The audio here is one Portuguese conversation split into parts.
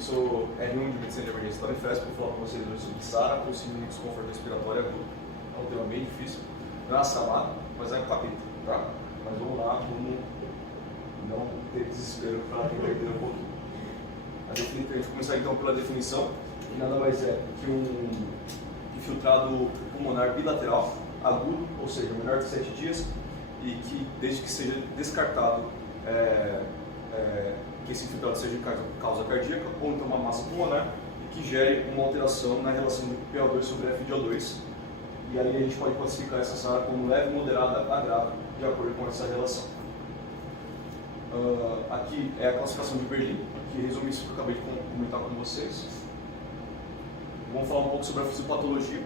sou R1 de Medicina de Emergência da Unifesp, vou falar para vocês hoje sobre SARA, ou síndrome de desconforto respiratório agudo. É um tema bem difícil, não é uma salada, mas é um capítulo, tá? Mas vamos lá, vamos não ter desespero para tentar entender um pouquinho. A gente começar então pela definição, que nada mais é que um infiltrado pulmonar bilateral, agudo, ou seja, menor de 7 dias, e que desde que seja descartado que esse infiltrado seja de causa cardíaca ou então uma massa pulmonar e que gere uma alteração na relação de PO2 sobre FiO2. E aí a gente pode classificar essa SARA como leve, moderada a grave, de acordo com essa relação. Aqui é a classificação de Berlim, que resume isso que eu acabei de comentar com vocês. Vamos falar um pouco sobre a fisiopatologia.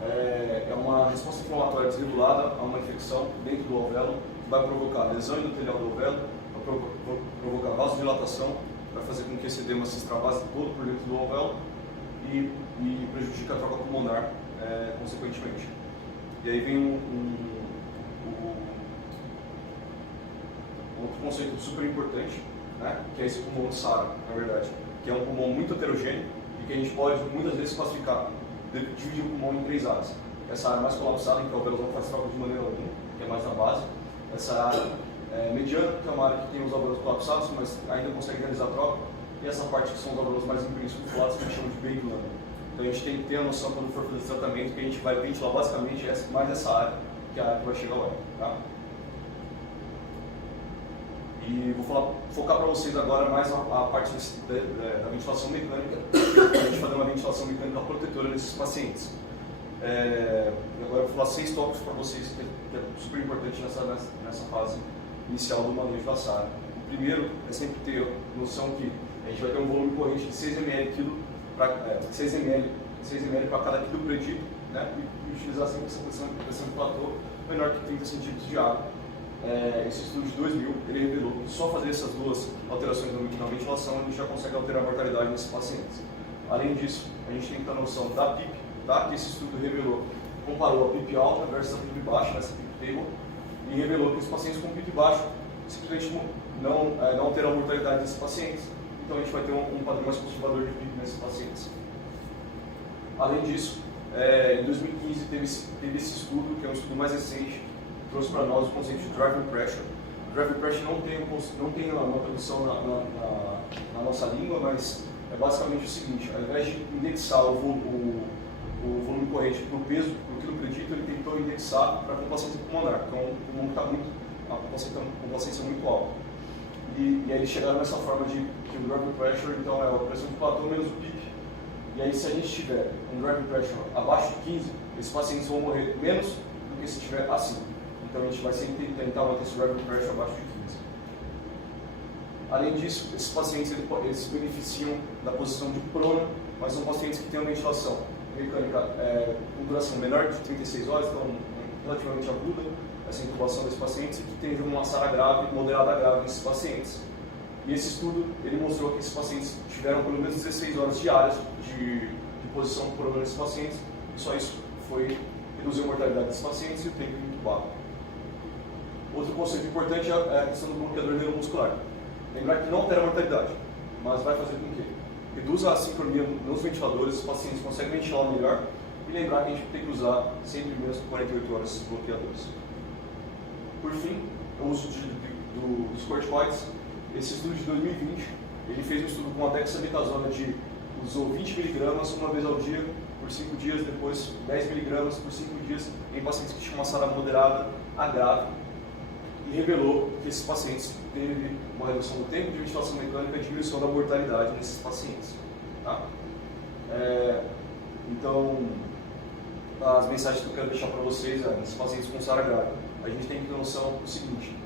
É uma resposta inflamatória desregulada a uma infecção dentro do alvéolo, que vai provocar lesão endotelial do alvéolo, vai provocar vasodilatação, vai fazer com que esse edema se extravase todo por dentro do alvéolo e prejudica a troca pulmonar consequentemente. E aí vem um outro conceito super importante, né, que é esse pulmão de SARA, na verdade, que é um pulmão muito heterogêneo e que a gente pode muitas vezes classificar, dividir o pulmão em 3 áreas. Essa área mais colapsada, em que o alvéolo não faz troca de maneira alguma, que é mais na base. Essa área mediana, que é uma área que tem os alvéolos colapsados, mas ainda consegue realizar a troca. E essa parte que são os alvéolos mais imprensuflados, que a gente chama de baby lâmina. Então a gente tem que ter a noção, quando for fazer esse tratamento, que a gente vai ventilar basicamente mais essa área, que é a área que vai chegar ao ar. Tá? E vou focar para vocês agora mais a parte da ventilação mecânica, a gente fazer uma ventilação mecânica protetora nesses pacientes. E agora eu vou falar 6 tópicos para vocês, que é super importante nessa fase inicial do manejo da SARA. O primeiro é sempre ter noção que a gente vai ter um volume corrente de 6 ml para cada quilo predito, né? E utilizar sempre essa pressão de platô menor que 30 centímetros de água. Esse estudo de 2000 ele revelou que só fazer essas duas alterações na ventilação a gente já consegue alterar a mortalidade nesses pacientes. Além disso, a gente tem que ter noção da PIP, tá? Que esse estudo revelou, comparou a PIP alta versus a PIP baixa nessa PIP table e revelou que os pacientes com PIP baixo simplesmente não alteram a mortalidade desses pacientes. Então a gente vai ter um padrão mais conservador de PIP nesses pacientes. Além disso, em 2015 teve esse estudo, que é um estudo mais recente, trouxe para nós o conceito de driving pressure. O driving pressure não tem uma tradução na nossa língua, mas é basicamente o seguinte: ao invés de indexar o volume corrente para o peso, para o quilo predito, ele tentou indexar para a complacência pulmonar, que é um pulmão que está a complacência muito alta. E aí eles chegaram nessa forma de que o driving pressure então é a pressão de platô menos o PIP. E aí se a gente tiver um driving pressure abaixo de 15, esses pacientes vão morrer menos do que se tiver acima. Então a gente vai sempre tentar manter esse driving pressure abaixo de 15. Além disso, esses pacientes eles se beneficiam da posição de prona, mas são pacientes que têm uma ventilação mecânica com duração menor de 36 horas, então relativamente aguda, essa intubação desses pacientes, e que tem uma SARA grave, moderada a grave nesses pacientes. E esse estudo ele mostrou que esses pacientes tiveram pelo menos 16 horas diárias de posição de prona nesses pacientes, e só isso reduziu a mortalidade desses pacientes e o tempo intubado. Outro conceito importante é a questão do bloqueador neuromuscular. Lembrar que não altera a mortalidade, mas vai fazer com que reduza a sincronia nos ventiladores, os pacientes conseguem ventilar melhor, e lembrar que a gente tem que usar sempre menos de 48 horas esses bloqueadores. Por fim, o uso dos corticoides. Esse estudo de 2020, ele fez um estudo com a dexametasona usou 20 mg uma vez ao dia por 5 dias, depois 10 mg por 5 dias em pacientes que tinham uma SARA moderada a grave, e revelou que esses pacientes teve uma redução do tempo de ventilação mecânica e diminuição da mortalidade nesses pacientes. Tá? Então, as mensagens que eu quero deixar para vocês nesses pacientes com SARA grave, a gente tem que ter noção do seguinte: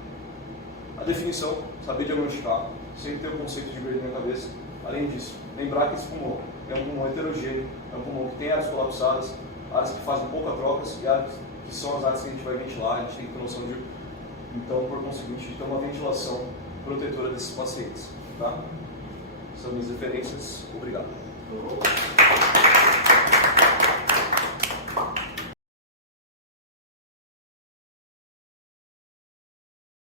a definição, saber diagnosticar, sempre ter o conceito de Berlim na cabeça. Além disso, lembrar que esse pulmão é um pulmão heterogêneo, é um pulmão que tem áreas colapsadas, áreas que fazem pouca trocas e áreas que são as áreas que a gente vai ventilar. A gente tem que ter noção então, por conseguinte, de ter uma ventilação protetora desses pacientes. Tá? São minhas referências. Obrigado.